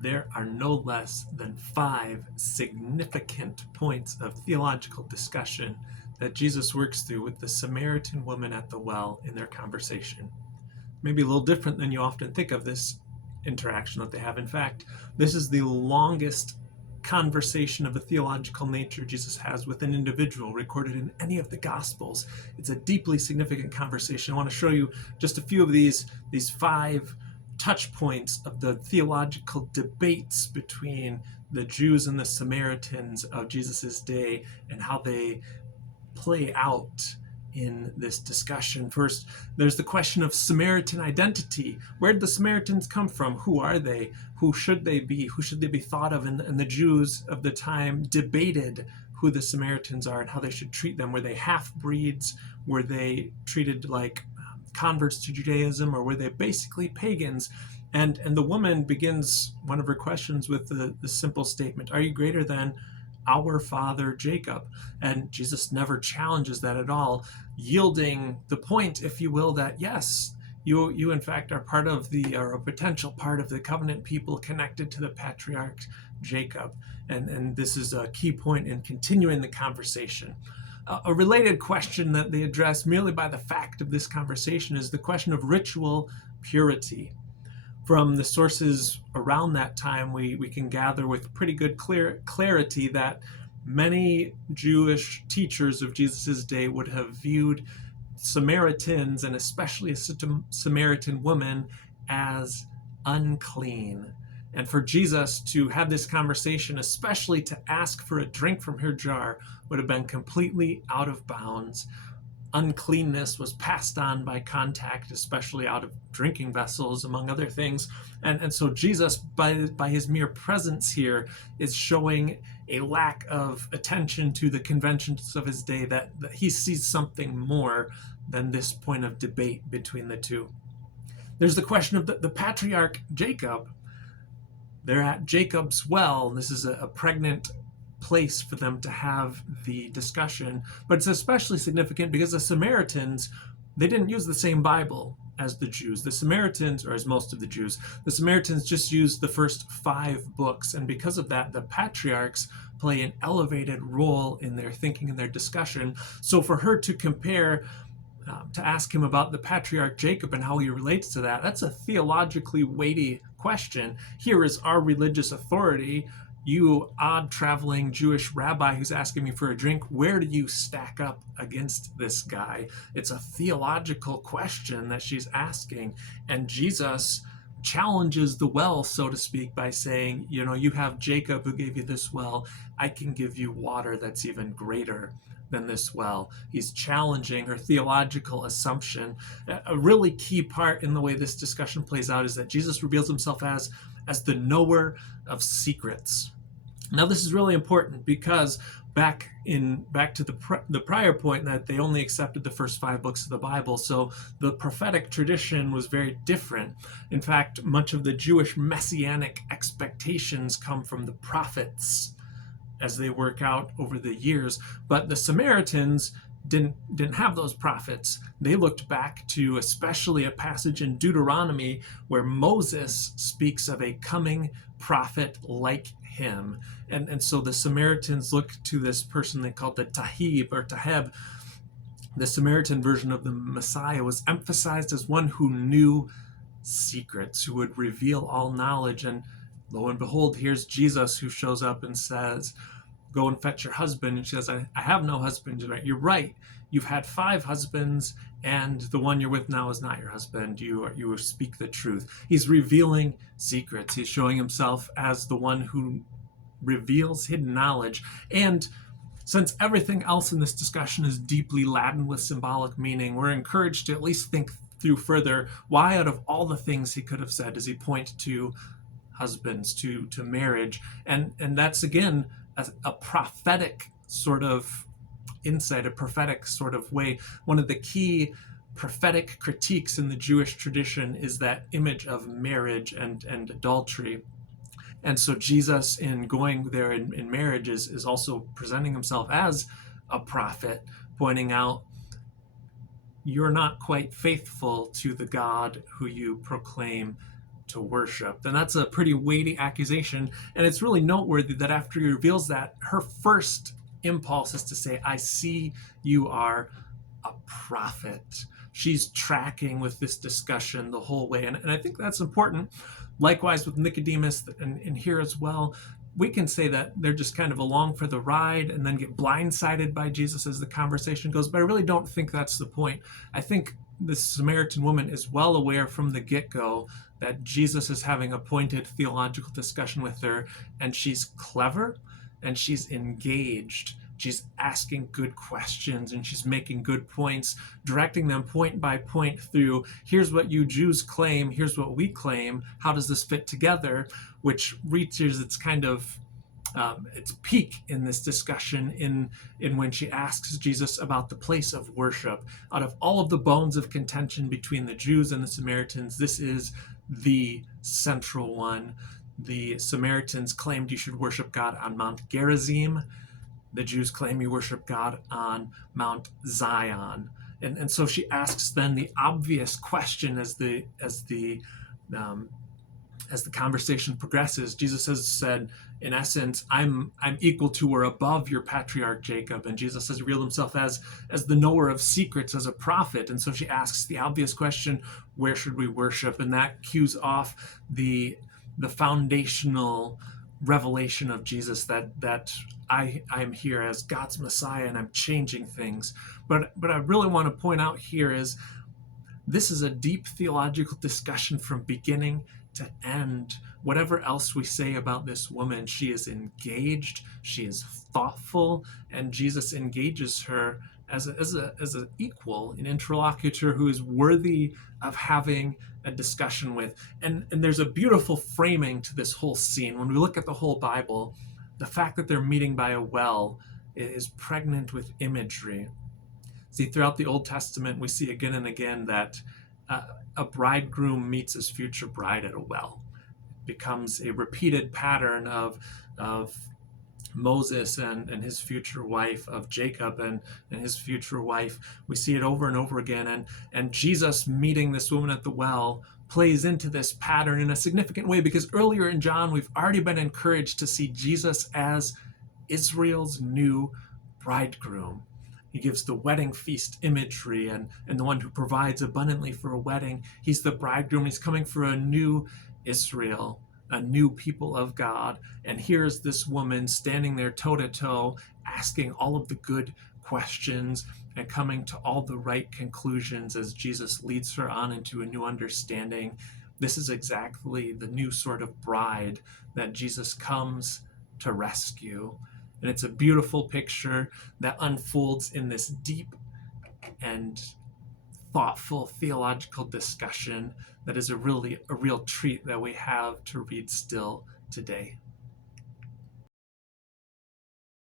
there are no less than 5 significant points of theological discussion that Jesus works through with the Samaritan woman at the well in their conversation. Maybe a little different than you often think of this interaction that they have. In fact, this is the longest conversation of a theological nature Jesus has with an individual recorded in any of the Gospels. It's a deeply significant conversation. I want to show you just a few of these 5 touch points of the theological debates between the Jews and the Samaritans of Jesus's day and how they play out in this discussion. First, there's the question of Samaritan identity. Where did the Samaritans come from? Who are they? Who should they be? Who should they be thought of? And the Jews of the time debated who the Samaritans are and how they should treat them. Were they half-breeds? Were they treated like converts to Judaism, or were they basically pagans? And the woman begins one of her questions with the simple statement, "Are you greater than our father Jacob?" And Jesus never challenges that at all, yielding the point, if you will, that yes, you in fact are part of or a potential part of the covenant people connected to the patriarch Jacob. And this is a key point in continuing the conversation. A related question that they address merely by the fact of this conversation is the question of ritual purity. From the sources around that time, we can gather with pretty good clarity that many Jewish teachers of Jesus' day would have viewed Samaritans, and especially a Samaritan woman, as unclean. And for Jesus to have this conversation, especially to ask for a drink from her jar, would have been completely out of bounds. Uncleanness was passed on by contact, especially out of drinking vessels, among other things. And so Jesus, by his mere presence here, is showing a lack of attention to the conventions of his day, that he sees something more than this point of debate between the two. There's the question of the patriarch Jacob. They're at Jacob's well. This is a pregnant place for them to have the discussion, but it's especially significant because the Samaritans, they didn't use the same Bible as the Jews. The Samaritans, or as most of the Jews, the Samaritans just used the first 5 books, and because of that, the patriarchs play an elevated role in their thinking and their discussion. So for her to compare, to ask him about the patriarch Jacob and how he relates to that, that's a theologically weighty question. Here is our religious authority, you odd traveling Jewish rabbi who's asking me for a drink, where do you stack up against this guy? It's a theological question that she's asking, and Jesus challenges the well, so to speak, by saying, you have Jacob who gave you this well, I can give you water that's even greater than this well. He's challenging her theological assumption. A really key part in the way this discussion plays out is that Jesus reveals himself as the knower of secrets. Now this is really important because back to the prior point that they only accepted the first 5 books of the Bible, so the prophetic tradition was very different. In fact, much of the Jewish messianic expectations come from the prophets as they work out over the years, but the Samaritans didn't have those prophets. They looked back to especially a passage in Deuteronomy where Moses speaks of a coming prophet like him. And so the Samaritans looked to this person they called the Taheb. The Samaritan version of the Messiah was emphasized as one who knew secrets, who would reveal all knowledge. And lo and behold, here's Jesus who shows up and says, go and fetch your husband. And she says, I have no husband. You're right. You've had 5 husbands, and the one you're with now is not your husband. You speak the truth. He's revealing secrets. He's showing himself as the one who reveals hidden knowledge. And since everything else in this discussion is deeply laden with symbolic meaning, we're encouraged to at least think through further why, out of all the things he could have said, does he point to husbands, to marriage? And that's, again, a prophetic sort of insight, a prophetic sort of way. One of the key prophetic critiques in the Jewish tradition is that image of marriage and adultery. And so Jesus, in going there in marriage, is also presenting himself as a prophet, pointing out, you're not quite faithful to the God who you proclaim to worship. And that's a pretty weighty accusation. And it's really noteworthy that after he reveals that, her first impulse is to say, I see you are a prophet. She's tracking with this discussion the whole way. And I think that's important. Likewise with Nicodemus and here as well, we can say that they're just kind of along for the ride and then get blindsided by Jesus as the conversation goes. But I really don't think that's the point. I think the Samaritan woman is well aware from the get-go that Jesus is having a pointed theological discussion with her, and she's clever and she's engaged. She's asking good questions and she's making good points, directing them point by point through, here's what you Jews claim, here's what we claim, how does this fit together, which reaches its kind of its peak in this discussion in when she asks Jesus about the place of worship. Out of all of the bones of contention between the Jews and the Samaritans, this is the central one. The Samaritans claimed you should worship God on Mount Gerizim. The Jews claim you worship God on Mount Zion. And so she asks then the obvious question as the conversation progresses. Jesus has said, in essence, I'm equal to or above your patriarch Jacob. And Jesus has revealed himself as the knower of secrets, as a prophet. And so she asks the obvious question, where should we worship? And that cues off the foundational revelation of Jesus that I'm here as God's Messiah and I'm changing things. But I really want to point out here is this is a deep theological discussion from beginning to end. Whatever else we say about this woman, she is engaged, she is thoughtful, and Jesus engages her as an equal, an interlocutor who is worthy of having a discussion with. And there's a beautiful framing to this whole scene. When we look at the whole Bible, the fact that they're meeting by a well is pregnant with imagery. See, throughout the Old Testament, we see again and again that a bridegroom meets his future bride at a well. It becomes a repeated pattern of Moses and his future wife, of Jacob and his future wife. We see it over and over again. And Jesus meeting this woman at the well plays into this pattern in a significant way, because earlier in John, we've already been encouraged to see Jesus as Israel's new bridegroom. He gives the wedding feast imagery and the one who provides abundantly for a wedding. He's the bridegroom. He's coming for a new Israel, a new people of God. And here's this woman standing there toe to toe, asking all of the good questions and coming to all the right conclusions as Jesus leads her on into a new understanding. This is exactly the new sort of bride that Jesus comes to rescue. And it's a beautiful picture that unfolds in this deep and thoughtful theological discussion that is a real treat that we have to read still today.